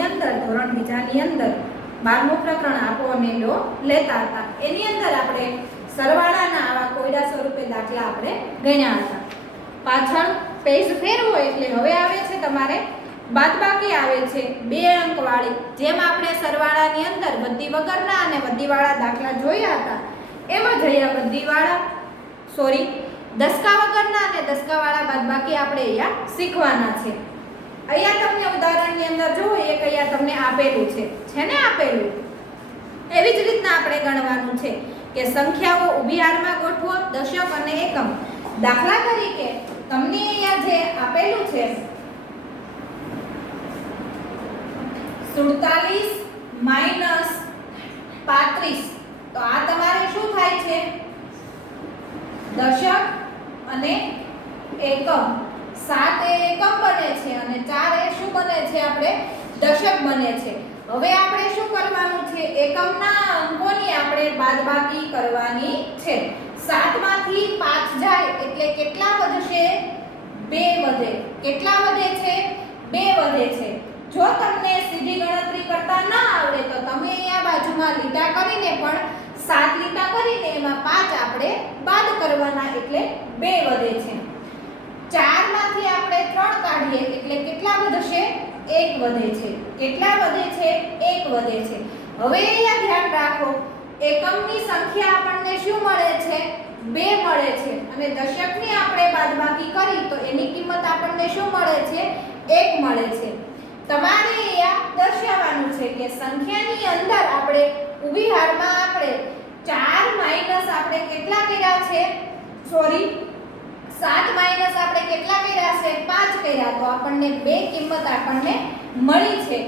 શાળાની અંદર ધોરણ બીજાની અંદર 12મું પ્રકરણ આપો અને લો લેતા હતા. એની અંદર આપણે સરવાળાના આવા કોયડા સ્વરૂપે દાખલા આપણે ગણ્યા હતા. પાછળ પેજ ફેરવો એટલે હવે આવે છે તમારે બાદબાકી આવે છે 2 અંક વાળી. જેમ આપણે સરવાળાની અંદર વધી વગરના અને વધીવાળા દાખલા જોયા હતા એમ જ અહીંયા વધીવાળા દસકા વગરના અને દસકાવાળા બાદબાકી આપણે અહીંયા શીખવાના છે. અહીંયા તમને ઉદાહરણની અંદર જુઓ એક અહીંયા તમને આપેલું છે ને આપેલું એવી જ રીતના આપણે ગણવાનું છે કે સંખ્યાઓ ઊભી હારમાં ગોઠવો દશક અને એકમ. દાખલા તરીકે તમને અહીંયા જે આપેલું છે 47 - 35, તો આ તમારે શું થાય છે દશક અને એકમ. 7 એ એકમ બને છે અને 4 એ શું બને છે આપણે દશક બને છે. હવે આપણે શું કરવાનું છે એકમના અંકોની આપણે બાદબાકી કરવાની છે. 7 માંથી 5 જાય એટલે કેટલા વધશે 2 વધે. કેટલા વધે છે 2 વધે છે. જો તમને સીધી ગણતરી કરતા ન આવડે તો તમે અહીંયા બાજુમાં લીટા કરીને પણ 7 લીટા કરીને એમાં 5 આપણે બાદ કરવાના એટલે 2 વધે છે. 4 માંથી આપણે 3 કાઢીએ એટલે કેટલા વધશે 1 વધે છે. કેટલા વધે છે 1 વધે છે. હવે અહીંયા ધ્યાન રાખો એકમની સંખ્યા આપણને શું મળે છે 2 મળે છે અને દશકની આપણે બાદબાકી કરી તો એની કિંમત આપણને શું મળે છે 1 મળે છે. તમારે અહીંયા દર્શાવવાનું છે કે સંખ્યાની અંદર આપણે ઊભી હારમાં આપણે 4 માઈનસ આપણે કેટલા કર્યા છે 7 માઈનસ આપણે કેટલા કર્યા છે 5 કર્યા તો આપણને 2 કિંમત આપણને મળી છે.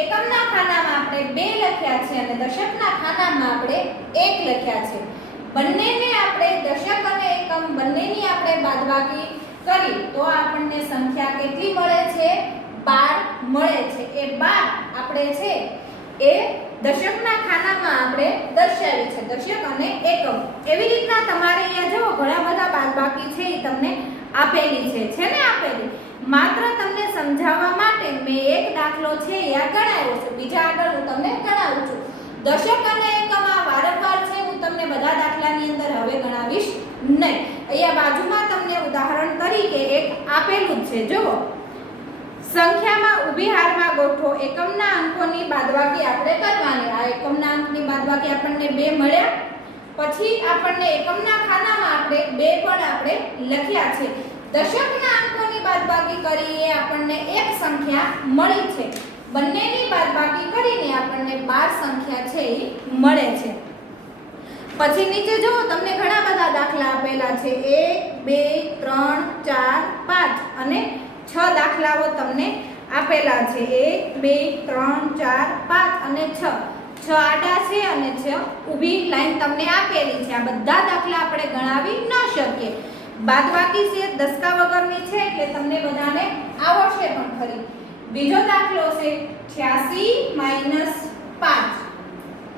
એકમના ખાનામાં આપણે 2 લખ્યા છે અને દશકના ખાનામાં આપણે 1 લખ્યા છે. બંનેને આપણે દશક અને એકમ બંનેની આપણે બાદબાકી કરી તો આપણને સંખ્યા કેટલી મળે છે 12 મળે છે. એ 12 આપણે છે એ દશકના ખાનામાં આપણે દર્શાવી છે દશક અને એકમ. એવી રીતના તમારે અહીંયા જો ઘણા બધા બાદબાકી છે એ તમને આપેલી છે ને આપેલી. માત્ર તમને સમજાવવા માટે મેં એક દાખલો છે એ આ ગણાવ્યો છે. બીજા આગળ હું તમને ગણાવું છું. દશક અને એકમ આ વારંવાર છે હું તમને બધા દાખલાની અંદર હવે ગણાવીશ નહીં. અહીંયા બાજુમાં તમને ઉદાહરણ તરીકે એક આપેલું છે જુઓ. સંખ્યામાં ઊભી હારમાં ગોઠવો એકમના અંકોની બાદબાકી આપણે કરવાની. આ એકમના અંકની બાદબાકી આપણને 2 મળ્યા. પછી આપણને એકમના ખાનામાં આપણે 2 પણ આપણે લખ્યા છે. દશકના અંકોની બાદબાકી કરી એ આપણને એક સંખ્યા મળી છે. બંનેની બાદબાકી કરીને આપણને 12 સંખ્યા છે એ મળે છે. પછી નીચે જુઓ તમને ઘણા બધા દાખલા આપેલા છે 1 2 3 4 5 અને 6 દાખલાઓ તમને આપેલા છે 1 2 3 4 5 અને 6 આડા છે અને 6 ઊભી લાઈન તમને આપેલી છે. આ બધા દાખલા આપણે ગણાવી ન શકીએ. બાદબાકી છે દસકા વગરની છે એટલે તમને બધાને આવડશે પણ ખરી. બીજો દાખલો છે 86 - 5,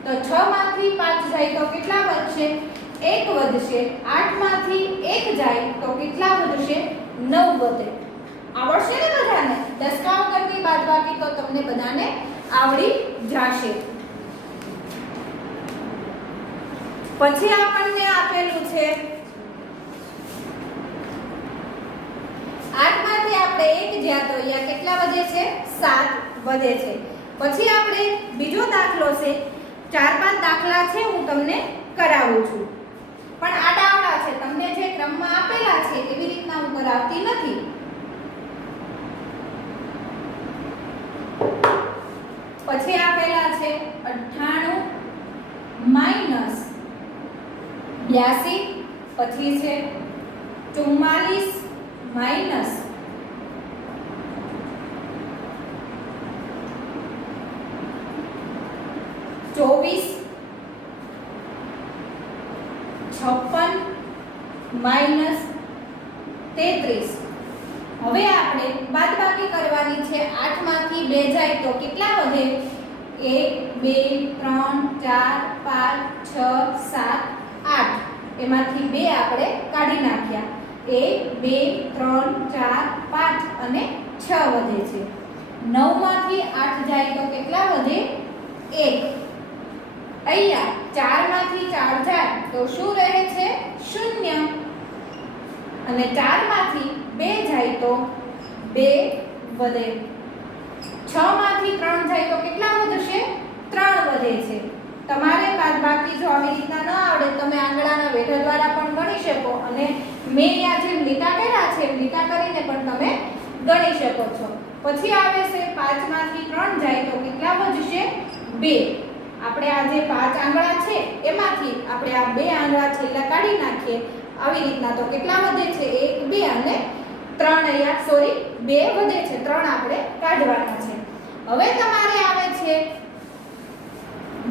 તો 6 માંથી 5 જાય તો કેટલા વધશે 1 વધશે. 8 માંથી 1 જાય તો કેટલા વધશે 9 વધે. આવડશે ને બધાને? દસકા વગરની બાદબાકી તો તમને બધાને આવડી જશે. પછી આપણને આપેલું છે 8 માંથી આપણે 1 જ્યાં તો અહીંયા કેટલા વધે છે 7 વધે છે. પછી આપણે બીજો દાખલો છે 4-5 દાખલા છે હું તમને કરાવું છું પણ આડાઅવળા છે. તમને જે ક્રમમાં આપેલા છે એવી રીતના હું કરાવતી નથી. પછી આપેલા છે 98 - 82, પછી છે 44 - 24 56 - 33. હવે આપણે બાદબાકી કરવાની છે. 8 માંથી 2 જાય તો કેટલા વધે 1 2 3 4 5 6 7 8. એમાંથી 2 આપણે કાઢી નાખ્યા. 1 2 3 4 5 અને 6 વધે છે. 9 માંથી 8 જાય તો કેટલા વધે 1. અહીંયા 4 માંથી 4 જાય તો શું રહે છે 0. અને 4 માંથી 2 જાય તો 2 વધે. 6 માંથી 3 જાય તો કેટલા વધશે 3 વધે છે. તમારે બાદબાકી જો આવી રીતના ન આવડે તમે આંગળાના વેઢા દ્વારા પણ ગણી શકો અને મેં અહીંયા જે લીટા કર્યા છે લીટા કરીને પણ તમે ગણી શકો છો. પછી આવે છે 5 માંથી 3 જાય તો કેટલા વધશે 2. આપણે આ જે 5 આંગળા છે એમાંથી આપણે આ 2 આંગળા છેલ્લા કાઢી નાખીએ આવી રીતના તો કેટલા વધે છે 1 2 અને 3 અહીંયા 2 વધે છે 3 આપણે કાઢવાના છે. હવે તમારે આવે છે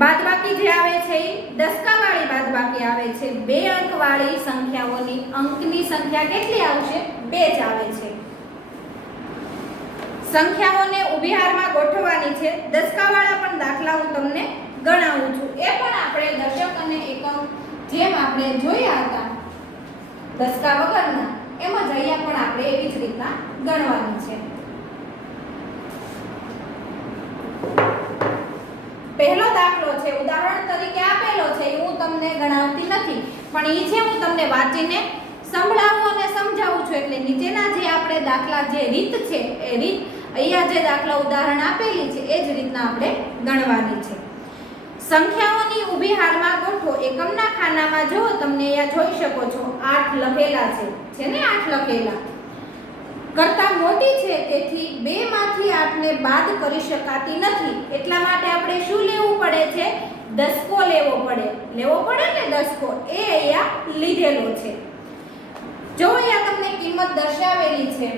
બાદબાકી જે આવે છે એ દસકાવાળી બાદબાકી આવે છે. 2 અંકવાળી સંખ્યાઓની અંકની સંખ્યા કેટલી આવશે 2 જ આવે છે. સંખ્યાઓને ઊભી હારમાં ગોઠવવાની છે. દસકાવાળા પણ દાખલા હું તમને ગણાવું છું. એ પણ આપણે દશક અને એકમ જેમ આપણે જોયા હતા દસકા વગરના એમ જ અહીંયા પણ આપણે એવી જ રીતના ગણવાની છે. પહેલો દાખલો છે ઉદાહરણ તરીકે આપેલો છે એ હું તમને ગણાવતી નથી પણ એ છે હું તમને વાંચીને સંભળાવું અને સમજાવું છું. એટલે નીચેના જે આપણે દાખલા જે રીત છે એ રીત અહીંયા જે દાખલા ઉદાહરણ આપેલી છે એ જ રીતના આપણે ગણવાની છે. સંખ્યાઓની ઊભી હારમાં ગોઠવો. એકમના ખાનામાં જો તમને અહીંયા જોઈ શકો છો 8 લખેલા છે ને 8 લખેલા કરતા મોટી છે તેથી 2 માંથી 8 ને બાદ કરી શકાતી નથી. એટલા માટે આપણે શું લેવું પડે છે દસકો લેવો પડે ને દસકો એ અહીંયા લીધેલો છે. જો અહીંયા તમને કિંમત દર્શાવેલી છે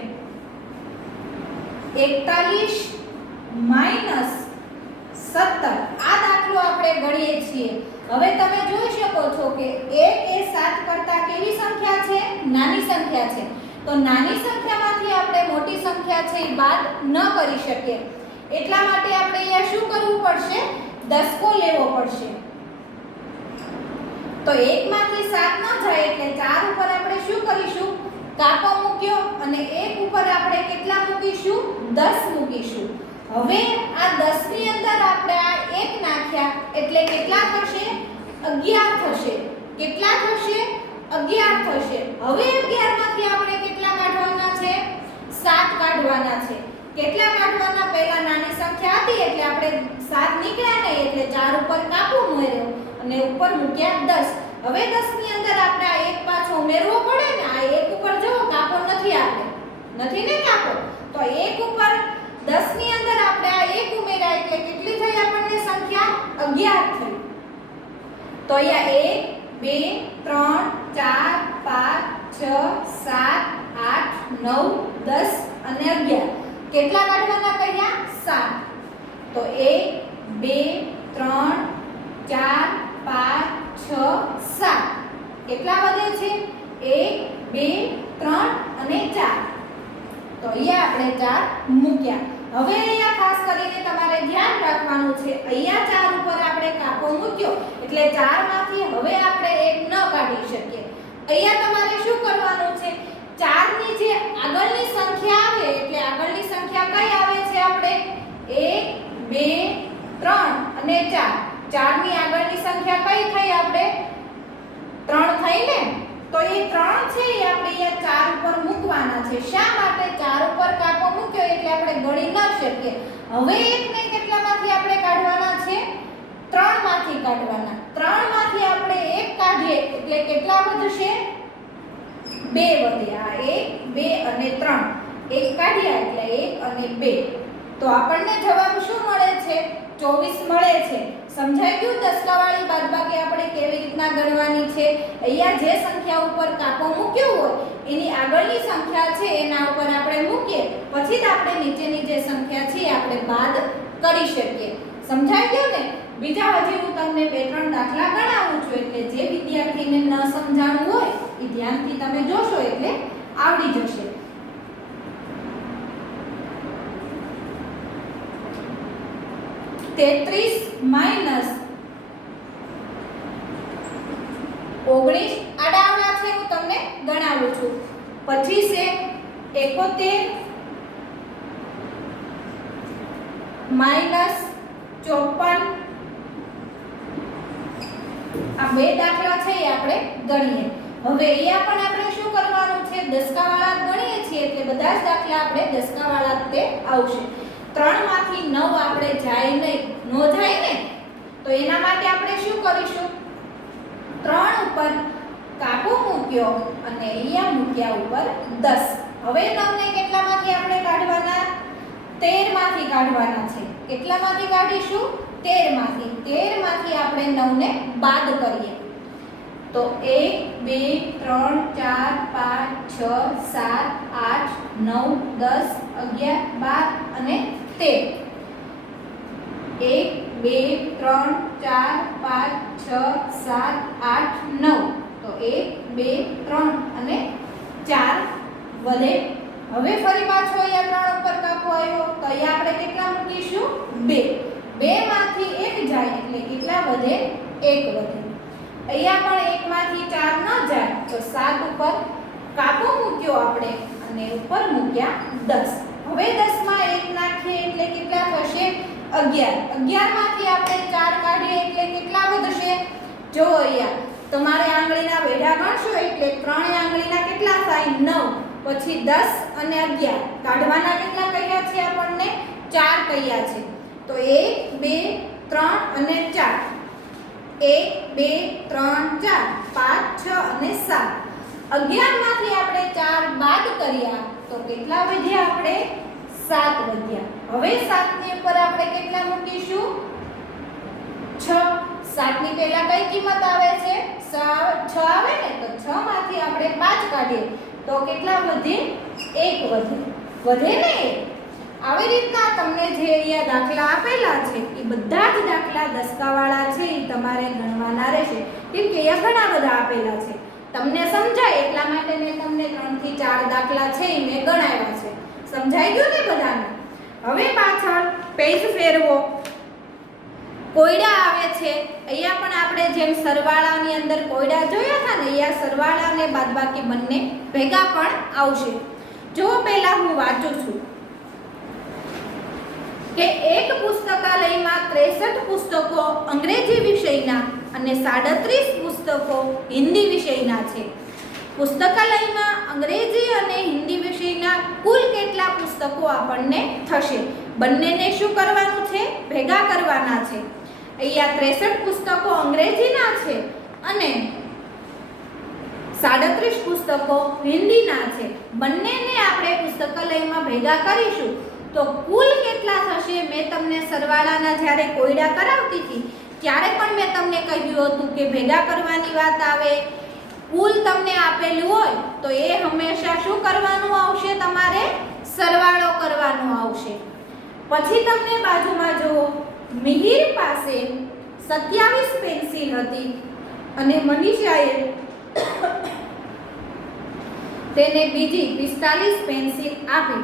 41 માઈનસ 17. આ દાખલો આપણે ગણીએ છીએ. હવે તમે જોઈ શકો છો કે 1 એ 7 કરતા કેવી સંખ્યા છે નાની સંખ્યા છે. તો નાની સંખ્યામાંથી આપણે મોટી સંખ્યા છે એ બાદ ન કરી શકીએ. એટલા માટે આપણે અહીંયા શું કરવું પડશે દસકો લેવો પડશે. તો 1 માંથી 7 ન જાય એટલે 4 ઉપર આપણે શું કરીશું કાપો મૂક્યો અને 1 ઉપર આપણે કેટલા મૂકીશું 10 મૂકીશું. હવે આ 10 ની અંદર આપણે આ 1 નાખ્યા એટલે કેટલા થશે 11 થશે. કેટલા થશે 11 થશે. હવે 11 માંથી આપણે કેટલા કાઢવાના છે 7 કાઢવાના છે. કેટલા કાઢવાના પહેલા નાની સંખ્યા હતી એટલે આપણે 7 નીકળ્યા નહીં એટલે 4 ઉપર કાપો ઉમેર્યો અને ઉપર મૂક્યા 10. હવે 10 ની અંદર આપણે આ 1 પાછો ઉમેરવો પડે ને. આ 1 ઉપર જો કાપો નથી આપણે નથી ને કાપો તો 1 ઉપર 10 ની અંદર આપણે આ 1 ઉમેર્યા એટલે કેટલી થઈ આપણને સંખ્યા 11 થઈ. તો અહીંયા 1 2 3 4 5 6 7 8 9 10 અને 11 કેટલા કાઢવાના કહ્યા 7. તો 1 2 3 4 5 6 7 કેટલા વધે છે 1 2 3 અને 4. તો અહીંયા આપણે 4 મૂક્યા. હવે અહીંયા ખાસ કરીને તમારે ધ્યાન રાખવાનું છે અહીંયા 4 ઉપર આપણે કાપો મૂક્યો એટલે 4 માંથી હવે આપણે 1 ન કાઢી શકીએ. અહીંયા તમારે શું કરવાનું છે 4 ની જે આગળની સંખ્યા આવે એટલે આગળની સંખ્યા કઈ આવે છે આપણે 1 2 3 અને 4. 4 ની આગળની સંખ્યા કઈ થઈ આપણે 3 થઈ ને. તો એ 3 છે એ આપણે અહીંયા 4 ઉપર મૂકવાના છે. શા માટે 4 ઉપર કાપો મૂક્યો એટલે આપણે ગણી ન શકીએ. હવે 1 ને કેટલામાંથી આપણે કાઢવાના છે 3 માંથી કાઢવાના. 3 માંથી આપણે 1 કાઢીએ એટલે કેટલા વધશે 2 વધે. આ 1 2 અને 3 1 કાઢ્યા એટલે 1 અને 2 તો આપણને જવાબ શું મળે છે 24 મળે છે. સમજાઈ ગયું દસકાવાળી બાદબાકી આપણે કેવી રીતના ગણવાની છે. અહીંયા જે સંખ્યા ઉપર કાપો મૂક્યો હોય એની આગળની સંખ્યા છે એના ઉપર આપણે મૂકીએ પછી જ આપણે નીચેની જે સંખ્યા છે આપણે બાદ કરી શકીએ. સમજાઈ ગયું ને. બીજા હજી હું તમને 2-3 દાખલા ગણાવું છું એટલે જે વિદ્યાર્થીને ન સમજાણું હોય એ ધ્યાનથી તમે જોશો એટલે આવડી જશે. તેત્રીસ માઈનસ 19 આડાવડા છે હું તમને ગણાવું છું. પછી છે 71 -54 આ બે દાખલા છે એ આપણે ગણીએ. હવે અહીંયા પણ આપણે શું કરવાનું છે, દસકાવાળા ગણીએ છીએ એટલે બધા જ દાખલા આપણે દસકાવાળા જ તે આવશે. 3 માંથી 9 આપણે જાય નહીં, નો જાય ને, તો એના માટે આપણે શું કરીશું, 3 ઉપર કાપો મૂક્યો અને અહીંયા મૂક્યા ઉપર 10. હવે 9 ને કેટલામાંથી આપણે કાઢવાના, 13 માંથી કાઢવાના છે. કેટલામાંથી કાઢીશું, 13 માંથી. 13 માંથી આપણે 9 ને બાદ કરીએ તો 1 2 3 4 5 6 7 8 9 10 11 12 અને 13. 1 2 3 4 5 6 7 8 9. તો 1 2 3 અને 4 વધે. હવે ફરી પાછો અહીંયા 3 ઉપર કાપો આવ્યો તો અહીંયા આપણે કેટલા મૂકીશું, 2. 2 માંથી 1 જાય એટલે કેટલા વધે, 1 વધે. અહીંયા પણ 1 માંથી 4 ન જાય તો 7 ઉપર કાપો મૂક્યો આપણે અને ઉપર મૂક્યા 10. હવે 10 માં 1 નાખીએ એટલે કેટલા થશે, 11. 11 માંથી આપણે 4 કાઢીએ એટલે કેટલા વધશે, જો અહીંયા તમારે આંગળીના વેઢા ગણશો એટલે 3 આંગળીના કેટલા થાય, 9. પછી 10 અને 11 કાઢવાના કેટલા કહ્યા છે આપણને, 4 કહ્યા છે. તો 1 2 3 અને 4. 1 2 3 4 5 6 અને 7. 11 માંથી આપણે 4 બાદ કર્યા તો કેટલા વધ્યા, આપણે 7 વધ્યા. હવે 7 ની ઉપર આપણે કેટલા મૂકીશું, 6. 7 ની પહેલા કઈ કિંમત આવે છે, 6 આવે ને, તો 6 માંથી આપણે 5 કાઢીએ તો કેટલા વધે, 1 વધે. વધે ને. આવી રીતના તમને જે અહીંયા દાખલા આપેલા છે એ બધા જ દાખલા દસકાવાળા છે એ તમારે ગણવાના રહેશે, કેમ કે અહીંયા ઘણા બધા આપેલા છે. તમને સમજાય એટલા માટે મેં તમને 3 થી 4 દાખલા છે એ મેં ગણાવ્યા છે. સમજાઈ ગયું ને બધાને? હવે પાછળ પેજ ફેરવો, કોયડા આવે છે. અહીંયા પણ આપણે જેમ સરવાળાની અંદર કોયડા જોયા હતા ને, અહીંયા સરવાળા અને બાદબાકી બંને ભેગા પણ આવશે. જો પહેલા હું વાંચું છું કે એક પુસ્તકાલયમાં 63 પુસ્તકો અંગ્રેજી વિષયના અને 37 પુસ્તકો હિન્દી વિષયના છે. પુસ્તકાલયમાં અંગ્રેજી અને હિન્દી વિષયના કુલ કેટલા પુસ્તકો આપણને થશે? બંનેને શું કરવાનું છે? ભેગા કરવાના છે. અહીંયા 63 પુસ્તકો અંગ્રેજીના છે અને 37 પુસ્તકો હિન્દીના છે. બંનેને આપણે પુસ્તકાલયમાં ભેગા કરીશું તો કુલ કેટલા થશે? મેં તમને સરવાળાના જ્યારે કોયડા કરાવતી હતી ત્યારે પણ મેં તમને કહ્યું હતું કે ભેગા કરવાની વાત આવે, કુલ તમને આપેલું હોય તો એ હંમેશા શું કરવાનું આવશે? તમારે સરવાળો કરવાનો આવશે. પછી તમને બાજુમાં જુઓ, મિહિર પાસે 27 પેન્સિલ હતી અને મનીષાએ તેને બીજી 45 પેન્સિલ આપી.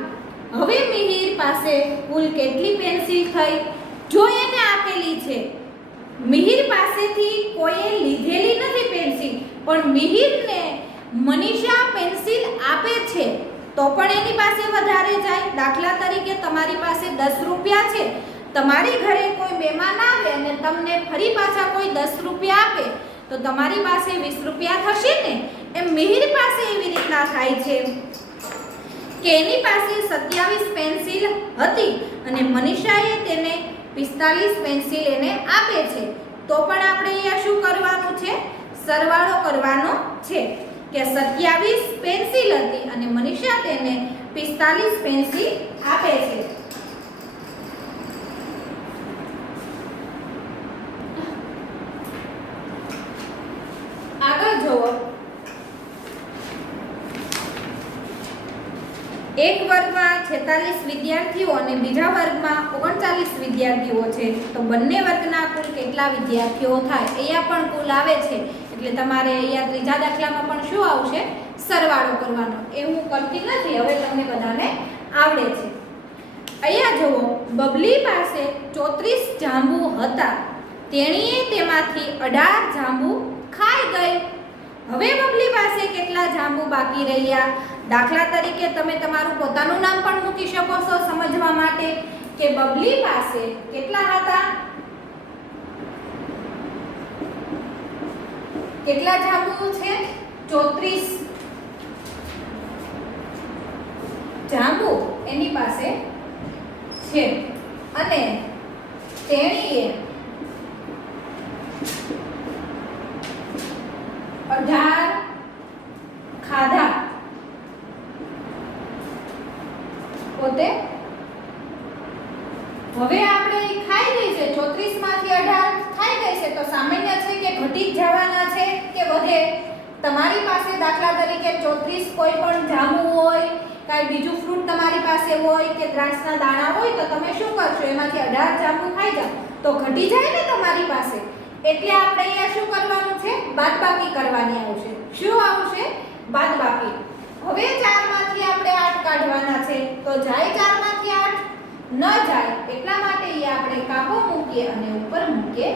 હવે મિહિર પાસે કુલ કેટલી પેન્સિલ થઈ? જો એને આપેલી છે, મિહિર પાસેથી કોઈએ લીધેલી નથી પેન્સિલ, પણ મિહિરને મનીષા પેન્સિલ આપે છે તો પણ એની પાસે વધારે જાય. દાખલા તરીકે તમારી પાસે 10 રૂપિયા છે, તમારી ઘરે કોઈ મહેમાન આવે અને તમને ફરી પાછા કોઈ 10 રૂપિયા આપે તો તમારી પાસે 20 રૂપિયા થશે ને. એમ મિહિર પાસે એવી રીતના થાય છે કે એની પાસે 27 પેન્સિલ હતી અને મનીષાએ તેને 45 પેન્સિલ એને આપે છે તો પણ આપણે અહીંયા શું કરવાનું છે? સરવાળો કરવાનો છે કે 27 પેન્સિલ હતી અને મનીષા તેને 45 પેન્સિલ આપે છે. આગળ જુઓ, એક વર્ગમાં 46 વિદ્યાર્થીઓ અને બીજા વર્ગમાં 39 વિદ્યાર્થીઓ છે તો બંને વર્ગના કુલ કેટલા વિદ્યાર્થીઓ થાય? અહીંયા પણ કુલ આવે છે એટલે તમારે અહીંયા ત્રીજા દાખલામાં પણ શું આવશે? સરવાળો કરવાનો. એ હું કરતી નથી, હવે તમને બધાને આવડે છે. અહીંયા જુઓ, બબલી પાસે 34 જાંબુ હતા, તેણીએ તેમાંથી 18 જાંબુ ખાઈ ગઈ. હવે બબલી પાસે કેટલા જાંબુ બાકી રહ્યા? દાખલા તરીકે તમે તમારું પોતાનું નામ પણ મૂકી શકો છો સમજવા માટે કે બબલી પાસે કેટલા હતા? કેટલા જાંબુ છે? 34 જાંબુ એની પાસે છે અને તેણીએ 18 ખાધા. પોતે હવે આપણે ખાઈ ગઈ છે 34 માંથી 18 ખાઈ ગઈ છે તો સામાન્ય છે કે ઘટી જ જવાના છે કે વધે? તમારી પાસે દાખલા તરીકે 34 કોઈ પણ જાંબુ હોય, કાઈ બીજું ફ્રૂટ તમારી પાસે હોય કે દ્રાક્ષના દાણા હોય તો તમે શું કરશો? એમાંથી 18 જાંબુ ખાઈ જાવ તો ઘટી જાય ને તમારી પાસે. એટલે આપણે અહીંયા શું કરવાનું છે? બાદબાકી કરવાની આવશે. શું આવશે? બાદબાકી. હવે 4 માંથી આપણે 8 કાઢવાના છે તો જાય 4 માંથી 8? ન જાય. એટલા માટે અહીંયા આપણે કાપો મૂકીએ અને ઉપર મૂકીએ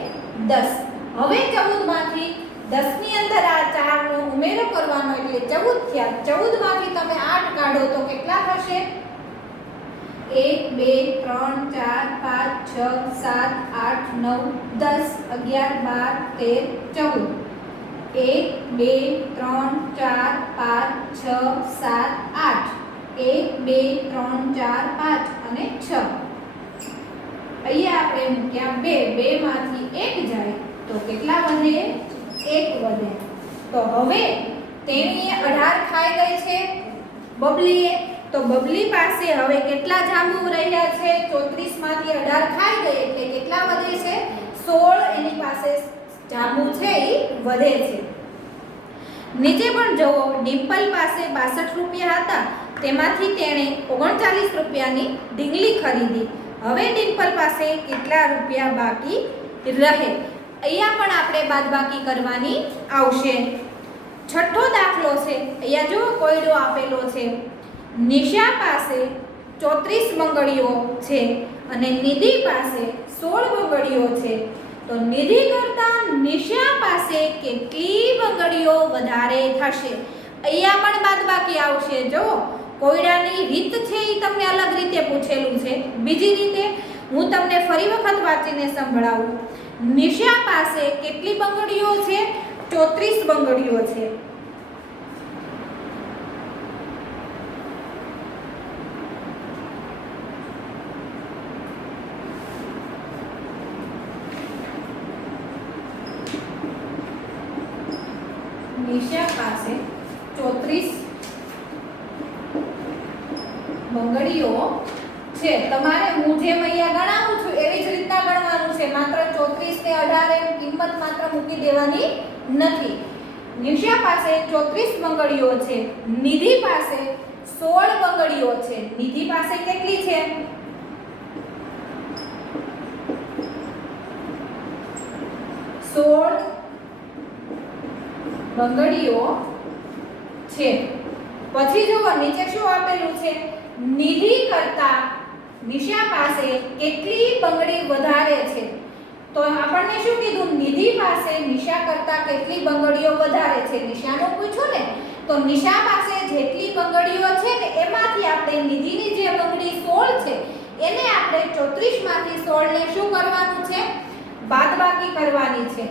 10. હવે 14 માંથી 10 ની અંદર આ 4 નો ઉમેરો કરવાનો એટલે 14 થયા. 14 માંથી તમે 8 કાઢો તો કેટલા થશે? 1 2 3 4 5 6 7 8 9 10 11 12 13 14. 1 2 3 4 5 6 7 8. 1 2 3 4 5 અને 6. અહીંયા આપણે મૂક્યા 2. 2 માંથી 1 જાય તો કેટલા વધે? 1 વધે. તો હવે તેણીએ 18 ખાઈ ગઈ છે બબલીએ, તો બબલી પાસે હવે કેટલા જાંબુ રહ્યા છે? 34 માંથી 18 ખાઈ ગઈ એટલે કેટલા વધે છે? 16 એની પાસે જાંબુ છે એ વધે છે. નીચે પણ જુઓ, ડિમ્પલ પાસે 62 રૂપિયા હતા, તેમાંથી તેણે 39 રૂપિયાની ઢીંગલી ખરીદી. હવે ડિમ્પલ પાસે કેટલા રૂપિયા બાકી રહે? અહીંયા પણ આપણે બાદબાકી કરવાની આવશે. છઠ્ઠો દાખલો છે. અહીંયા જો કોયડો આપેલો છે. નિશા પાસે 34 બંગડીઓ છે અને નિધિ પાસે 16 બંગડીઓ છે. તો નિધિ કરતાં નિશા પાસે કેટલી બંગડીઓ વધારે થશે? અહીંયા પણ બાદબાકી આવશે. જો કોયડાની રીત છે એ તમને અલગ રીતે પૂછેલું છે. બીજી રીતે હું તમને ફરી વખત વાંચીને સંભળાવું. નિશા પાસે કેટલી બંગડીઓ છે? 34 બંગડીઓ છે. નિશા પાસે 34 બંગડીઓ છે. તમારે હું જેમ અહીંયા ગણાવું છું એવી જ રીતના ગણવાનું છે. માત્ર 34 ને 18 એમ કિંમત માત્ર મૂકી દેવાની નથી. નિશા પાસે 34 બંગડીઓ છે. નિધિ પાસે 16 બંગડીઓ છે. નિધિ પાસે કેટલી છે? 16 બંગડીઓ છે. પછી જુઓ નીચે શું આપેલું છે? નિધિ કરતા નિશા પાસે કેટલી બંગડી વધારે છે? તો આપણને શું કીધું? નિધિ પાસે નિશા કરતા કેટલી બંગડીઓ વધારે છે? નિશાનું પૂછ્યું ને, તો નિશા પાસે જેટલી બંગડીઓ છે ને એમાંથી આપણે નિધિની જે બંગડી 16 છે એને આપણે 34 માંથી 16 ને શું કરવાનું છે? બાદબાકી કરવાની છે.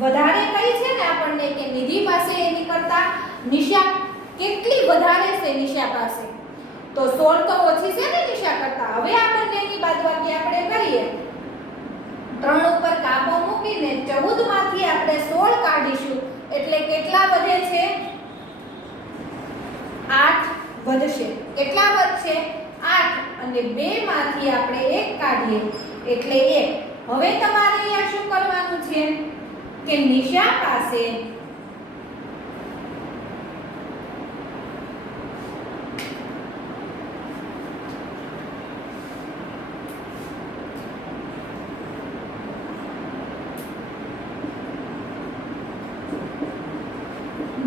વધારે કઈ છે ને આપણને કે નિધિ પાસે એની કરતા નિશા કેટલી વધારે છે? નિશા પાસે તો 16 તો ઓછી છે ને નિશા કરતા. હવે આપણને એની બાદબાકી આપણે કરીએ. 3 ઉપર કાપો મૂકીને 14 માંથી આપણે 16 કાઢીશું એટલે કેટલા વધે છે? 8 વધશે. કેટલા વધશે? 8. અને 2 માંથી આપણે 1 કાઢીએ એટલે 1. હવે તમારે અહીંયા શું કરવાનું છે કે નિશા પાસે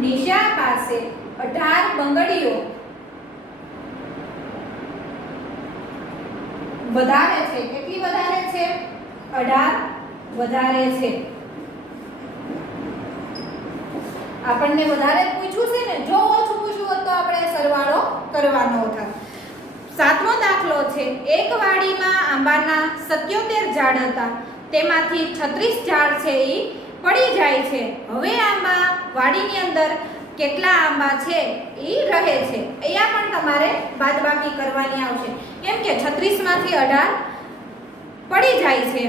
નિશા પાસે 18 બંગડીઓ વધારે છે. કેટલી વધારે છે? 18 વધારે છે. આપણને વધારે પૂછ્યું છે ને, જો ઓછું પૂછ્યું હોત તો આપણે સરવાળો કરવાનો હતો. સાતમો દાખલો છે, એક વાડીમાં આંબાના 77 ઝાડ હતા, તેમાંથી 36 ઝાડ છે એ પડી જાય છે. હવે આંબા વાડીની અંદર કેટલા આંબા છે એ રહે છે. અહીંયા પણ તમારે બાદબાકી કરવાની આવશે, કેમ કે 36 માંથી 18 પડી જાય છે,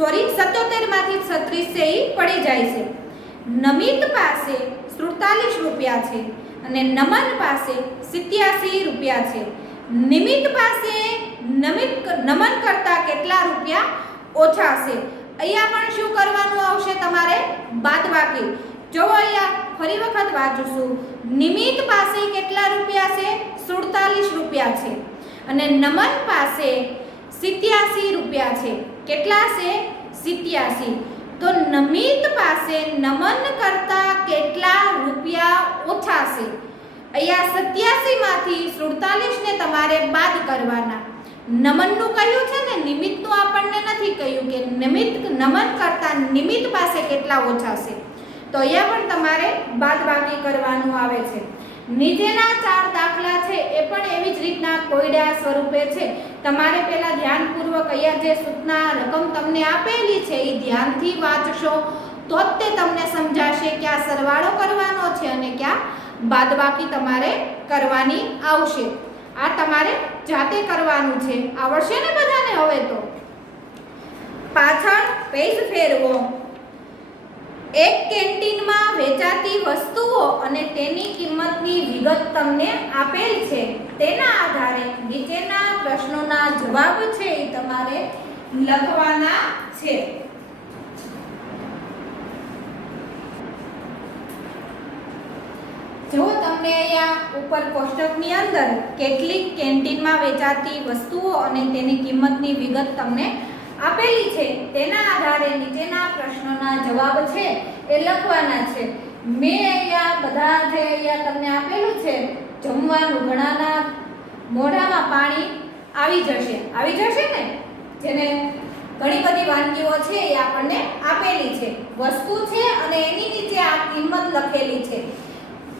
સોરી 77 માંથી 36 છે એ પડી જાય છે. નમિત પાસે 47 રૂપિયા છે અને નમન પાસે 87 રૂપિયા છે. નિમિત પાસે નમન કરતા કેટલા રૂપિયા ઓછા છે? અહીંયા પણ શું કરવાનું આવશે તમારે? બાદબાકી. જો અહીંયા ફરી વખત વાંચું. નિમિત પાસે કેટલા રૂપિયા છે? 47 રૂપિયા છે અને નમન પાસે 87 રૂપિયા છે. કેટલા છે? 87. તો નમિત પાસે નમન કરતા કેટલા રૂપિયા ઓછા છે? અહીંયા 87 માંથી 47 ને તમારે બાદ કરવાના. નમનનું કહ્યું છે ને, નિમિતનું આપણને નથી કહ્યું કે નમન કરતા નિમિત પાસે કેટલા ઓછા છે. તો અહીંયા પણ તમારે બાદબાકી કરવાનું આવે છે. નીચેના 4 દાખલા છે એ પણ એવી જ રીતના કોયડા સ્વરૂપે છે. તમારે પહેલા ધ્યાનપૂર્વક અહીંયા જે સૂચના રકમ તમને આપેલી છે એ ધ્યાનથી વાંચશો તો જ તે તમને સમજાશે કે આ સરવાળો કરવાનો છે અને ક્યાં બાદબાકી તમારે કરવાની આવશે. આ તમારે જાતે કરવાનું છે. આવડશે ને બધાને? હવે તો પાછળ પેજ ફેરવો. એક કેન્ટીનમાં વેચાતી વસ્તુઓ અને તેની કિંમતની વિગત તમને આપેલ છે. તેના આધારે નીચેના પ્રશ્નોના જવાબ છે એ તમારે લખવાના છે. જો તમને અહીંયા ઉપર કોષ્ટકની અંદર કેટલીક કેન્ટીનમાં વેચાતી વસ્તુઓ અને તેની કિંમતની વિગત તમને આપેલી છે, તેના આધારે નીચેના પ્રશ્નોના જવાબ છે એ લખવાના છે. મેં અહીંયા બધા જે અહીંયા તમને આપેલું છે જમવાનું, ઘણાના મોઢામાં પાણી આવી જશે ને, જેને ઘણી બધી વાનગીઓ છે એ આપણને આપેલી છે, વસ્તુ છે અને એની નીચે આ કિંમત લખેલી છે.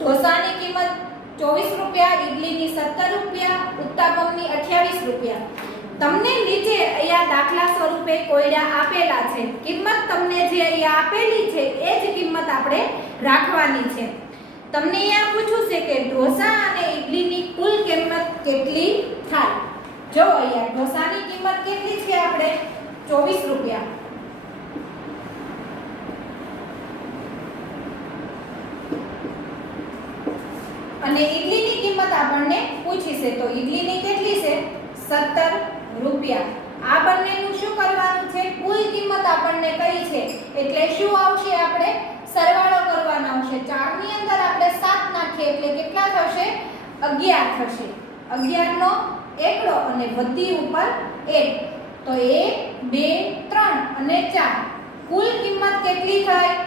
ઢોસાની કિંમત 24 રૂપિયા, ઇડલીની 17 રૂપિયા, ઉત્તાપમની 28 રૂપિયા. તમને નીચે અહીંયા દાખલા સ્વરૂપે કોયડા આપેલા છે. કિંમત તમને જે અહીંયા આપેલી છે એ જ કિંમત આપણે રાખવાની છે. તમને અહીંયા પૂછ્યું છે કે ઢોસા અને ઇડલીની કુલ કિંમત કેટલી થાય? જો અહીંયા ઢોસાની કિંમત કેટલી છે? આપણે 24 રૂપિયા. અને ઇડલીની કિંમત આપણને પૂછી છે, તો ઇડલીની કેટલી છે? 17 રૂપિયા. આ બંનેનું શું કરવાનું છે? કુલ કિંમત આપણને કઈ છે એટલે શું આવશે? આપણે સરવાળો કરવાનો આવશે. 4 ની અંદર આપણે 7 નાખીએ એટલે કેટલા થશે? 11 થશે. 11 નો એકડો અને વધી ઉપર 1, તો 1 2 3 અને 4. કુલ કિંમત કેટલી થાય?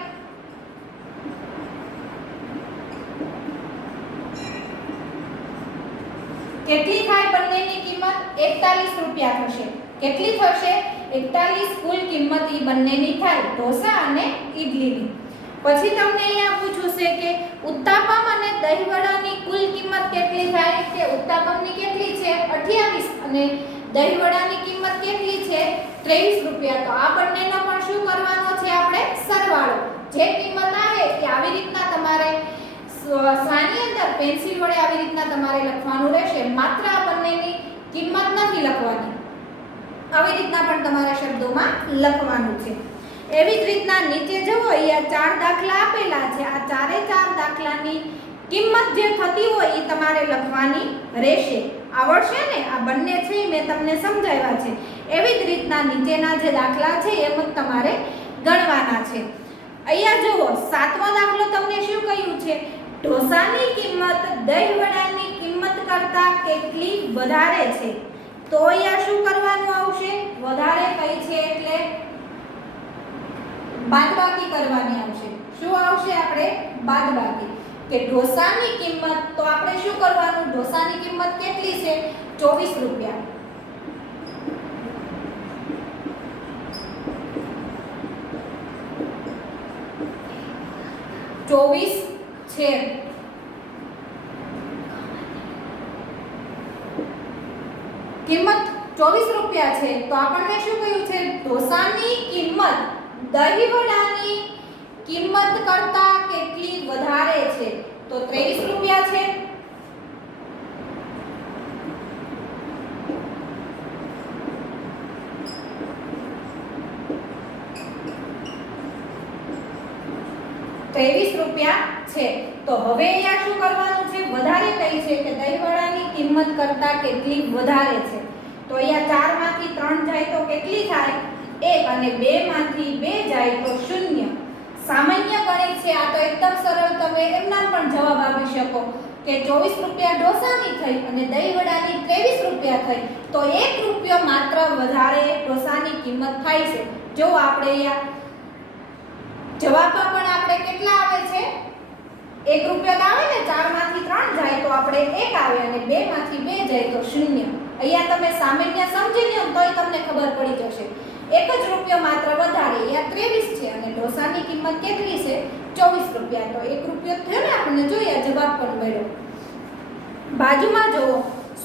કેટલી થાય? બંનેની કિંમત 41 રૂપિયા થશે. કેટલી થશે? 41 કુલ કિંમત ઈ બંનેની થાય, ઢોસા અને ઇડલીની. પછી તમને અહીંયા પૂછ્યું છે કે ઉત્તાપમ અને દહીંવડાની કુલ કિંમત કેટલી થાય? કે ઉત્તાપમની કેટલી છે? 28 અને દહીંવડાની કિંમત કેટલી છે? 23 રૂપિયા. તો આ બંનેનો પણ શું કરવાનો છે? આપણે સરવાળો. જે કિંમત આવે એ આવી રીતના તમારે સાની અંદર પેન્સિલ વડે આવી રીતના તમારે લખવાનું રહેશે. માત્ર આ બંનેની કિંમત નથી લખવાની, આવી રીતના પણ તમારે શબ્દોમાં લખવાનું છે. એવી જ રીતના નીચે જુઓ, અહીંયા 4 દાખલા આપેલા છે. આ 4 દાખલાની કિંમત જે થતી હોય એ તમારે લખવાની રહેશે. આવડશે ને? આ બંને છે મેં તમને સમજાવ્યા છે. એવી જ રીતના નીચેના જે દાખલા છે એમ જ તમારે ગણવાના છે. અહીંયા જુઓ, 7મો દાખલો તમને શું કહ્યું છે? ઢોસાની કિંમત દહીંવડાની કિંમત કરતા કેટલી વધારે છે? તો અહીંયા શું કરવાનું આવશે? વધારે કઈ છે એટલે બાદબાકી કરવાની આવશે. શું આવશે? આપણે બાદબાકી. કે ઢોસાની કિંમત, તો આપણે શું કરવાનું? ઢોસાની કિંમત કેટલી છે? 24 રૂપિયા. છે. 24 રૂપિયા છે તો આપણને શું કહ્યું છે ઢોસાની કિંમત દહીંવડાની કિંમત કરતા કેટલી વધારે છે તો 23 રૂપિયા છે। છે તો હવે અહીંયા શું કરવાનું છે વધારે કઈ છે કે દહીંવડાની કિંમત કરતા કેટલી વધારે છે તો અહીંયા 4 માંથી 3 જાય તો કેટલી થાય 1 અને 2 માંથી 2 જાય તો 0 સામાન્ય ગણિત છે આ તો એકદમ સરળ તમે એમના પણ જવાબ આપી શકો કે 24 રૂપિયા ઢોસાની થઈ અને દહીંવડાની 23 રૂપિયા થઈ તો 1 રૂપિયો માત્ર વધારે ઢોસાની કિંમત થાય છે જો આપણે અહીંયા જવાબમાં પણ આપણે કેટલા આવે છે 1 રૂપિયો આવે ને 4 માંથી 3 જાય તો આપણે 1 આવે અને 2 માંથી 2 જાય તો 0 અહીંયા તમે સામાન્ય સમજી લ્યો તોય તમને ખબર પડી જશે 1 જ રૂપિયો માત્ર વધારે અહીંયા 23 છે અને ઢોસાની કિંમત કેટલી છે 24 રૂપિયા તો 1 રૂપિયો થયો ને આપણને જોઈએ જવાબ પણ મળ્યો। બાજુમાં જુઓ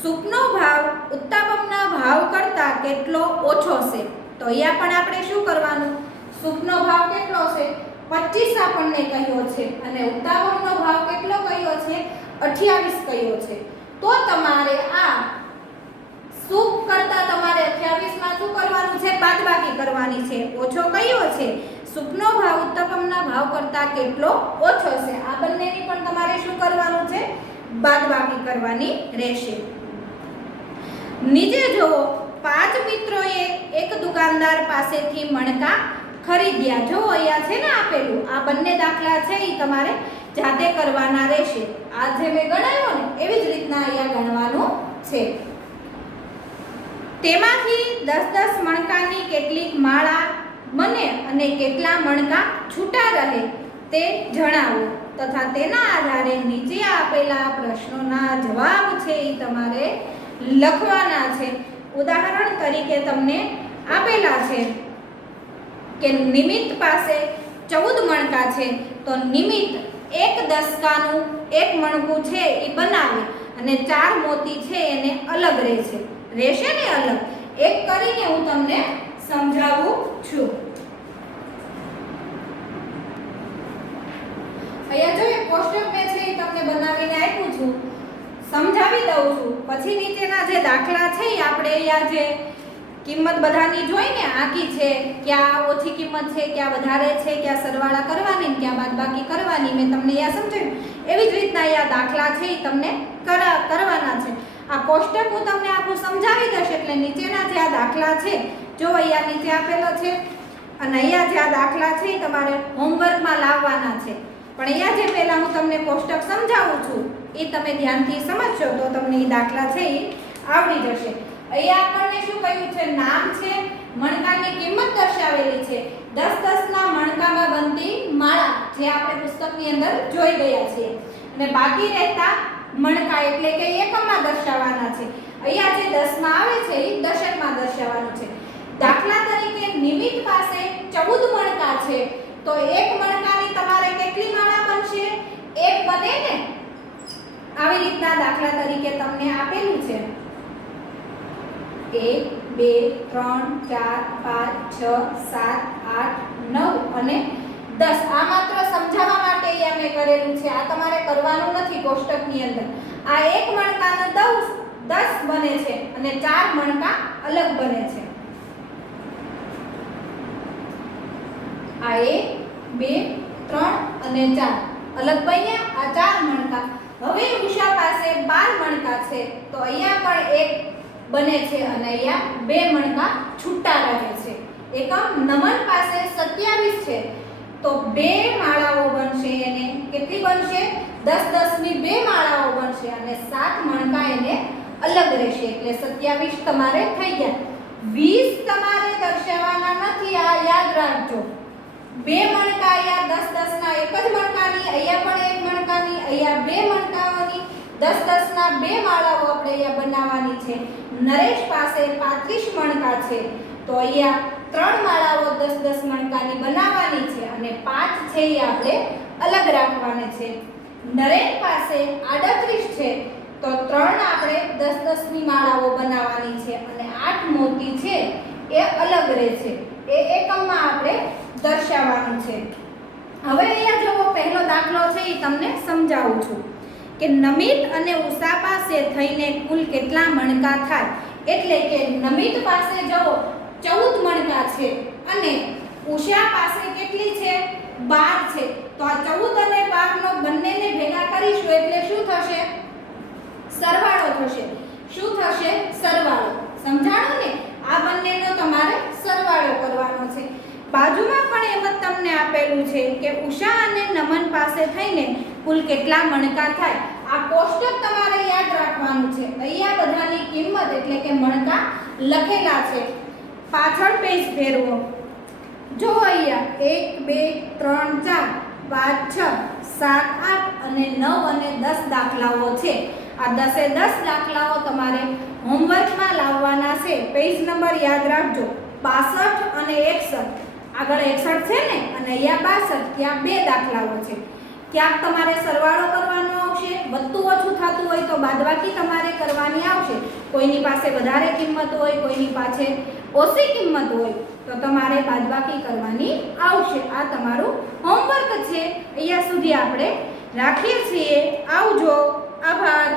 સૂપનો ભાવ ઉત્તાપમના ભાવ કરતા કેટલો ઓછો છે તો અહીંયા પણ આપણે શું કરવાનું સૂપનો ભાવ કેટલો છે 25 આપણને કહ્યો છે અને ઉત્તાપમનો ભાવ કેટલો કહ્યો છે 28 કહ્યો છે તો તમારે આ સૂપ કરતા તમારે 28 માં શું કરવાનું છે બાદબાકી કરવાની છે ઓછો કયો છે સૂપનો ભાવ ઉત્તાપમના ભાવ કરતા કેટલો ઓછો છે આ બંનેની પણ તમારે શું કરવાનું છે બાદબાકી કરવાની રહેશે। નીચે જુઓ 5 મિત્રોએ એક દુકાનદાર પાસેથી મણકા ખરીદ્યા જો અહીંયા છે ને આપેલું આ બંને દાખલા છે એ તમારે જાતે કરવાના રહેશે આ જે મેં ગણાવ્યો ને એવી જ રીતના અહીંયા ગણવાનું છે। તેમાંથી 10-10 મણકાની કેટલીક માળા બને અને કેટલા મણકા છૂટા રહે તે જણાવો તથા તેના આધારે નીચે આપેલા પ્રશ્નોના જવાબ છે એ તમારે લખવાના છે। ઉદાહરણ તરીકે તમને આપેલા છે કે નિમિત્ત પાસે 14 મણકા છે તો નિમિત્ત 1 દસકાનું 1 મણકું છે એ બનાવે અને 4 મોતી છે એને અલગ રહેશે ને અલગ એક કરીને હું તમને સમજાવું છું। અહીંયા જો એક કોષ્ટક મેં છે એ તમને બનાવીને આપ્યું છું સમજાવી દઉં છું પછી નીચેના જે દાખલા છે એ આપણે અહીંયા જે કિંમત બધાની જોઈને આકી છે ક્યાં ઓછી કિંમત છે ક્યાં વધારે છે ક્યાં સરવાળા કરવાની ક્યાં બાદબાકી કરવાની મેં તમને અહીંયા સમજાવ્યું એવી જ રીતના અહીંયા દાખલા છે એ તમને કરવાના છે। આ કોષ્ટક હું તમને આખું સમજાવી દઈશ એટલે નીચેના જે આ દાખલા છે જો અહીંયા નીચે આપેલો છે અને અહીંયા જે આ દાખલા છે એ તમારે હોમવર્કમાં લાવવાના છે પણ અહીંયા જે પહેલા હું તમને કોષ્ટક સમજાવું છું એ તમે ધ્યાનથી સમજશો તો તમને એ દાખલા છે એ આવડી જશે। અહીંયા આપણને શું કહ્યું છે નામ છે મણકાની કિંમત દર્શાવેલી છે 10-10 ના મણકામાં બનતી માળા જે આપણે પુસ્તકની અંદર જોઈ ગયા છીએ અને બાકી રહેતા મણકા એટલે કે એકમમાં દર્શાવવાના છે। અહીંયા જે 10 માં આવે છે એ દશકમાં દર્શાવવાનું છે। દાખલા તરીકે નિમિત્ત પાસે 14 મણકા છે તો એક મણકાની તમારે કેટલી માળા બનશે એક બને ને આવી રીતના દાખલા તરીકે તમને આપેલું છે 1 2 3 4 5 6 7 8 9 અને 10 આ માત્ર સમજાવવા માટે અહીંયા મેં કરેલું છે આ તમારે કરવાનું નથી કોષ્ટકની અંદર આ એક મણકાનો 10 બને છે અને 4 મણકા અલગ બને છે આ 1 2 3 અને 4 અલગ બન્યા આ 4 મણકા હવે ઉષા પાસે 12 મણકા છે તો અહીંયા પણ એક બને છે અને અહીંયા 2 મણકા છૂટા રહે છે। એકમ નમન પાસે 27 છે તો 2 માળાઓ બનશે એને કેટલી બનશે 10-10 ની 2 માળાઓ બનશે અને 7 મણકા એને અલગ રહેશે એટલે 27 તમારે થઈ ગયા। 20 તમારે દર્શાવવાના નથી આ યાદ રાખજો 2 મણકા અહીંયા 10-10 ના એક જ મણકાની અહીંયા પણ એક મણકાની અહીંયા 2 મણકાઓની 10-10 ના 2 માળાઓ આપણે અહીંયા બનાવવાની છે। નરેશ પાસે 35 મણકા છે તો અહીંયા 3 માળાઓ 10-10 મણકાની બનાવવાની છે અને 5 છે એ આપણે અલગ રાખવાને છે। નરેન પાસે 38 છે તો 3 આપણે 10-10ની માળાઓ બનાવવાની છે અને 8 મોતી છે એ અલગ રહેશે. એ એકમમાં આપણે દર્શાવવાનું છે. હવે અહીંયા જો પહેલો દાખલો છે એ તમને સમજાવું છું કે નમિત અને ઉષા પાસે થઈને કુલ કેટલા મણકા થાય. એટલે કે નમિત પાસે જો 14 મણકા છે અને ઉષા પાસે કેટલી છે 12 છે. તો આ 14 અને 12 નો બંનેને ભેગા કરીશું એટલે શું થશે? સરવાળો થશે. શું થશે? સરવાળો. સમજાણું ને? આ બંનેનો તમારે સરવાળો કરવાનો છે. બાજુમાં પણ એમ જ તમને આપેલું છે કે ઉષા અને નમન પાસે થઈને કુલ કેટલા મણકા થાય. આ કોષ્ટક તમારે યાદ રાખવાનું છે. અહીંયા બધાની કિંમત એટલે કે મણકા લખેલા છે. પાછળ પેજ ફેરવો. જો અહીંયા 1 2 3 4 5 6 7 8 અને 9 અને 10 દાખલાઓ છે. આ 10 દાખલાઓ તમારે હોમવર્કમાં લાવવાના છે. પેજ નંબર યાદ રાખજો 65 અને 61. આગળ 61 છે ને અને અહીંયા 62. ત્યાં 2 દાખલાઓ છે. ક્યાંક તમારે સરવાળો કરવાનો આવશે, વધતું ઓછું થતું હોય તો બાદબાકી તમારે કરવાની આવશે. કોઈની પાસે વધારે કિંમત હોય, કોઈની પાસે ઓછી કિંમત હોય તો તમારે બાદબાકી કરવાની આવશે. આ તમારું હોમવર્ક છે. અહીંયા સુધી આપણે રાખીએ છીએ. આવજો. આભાર.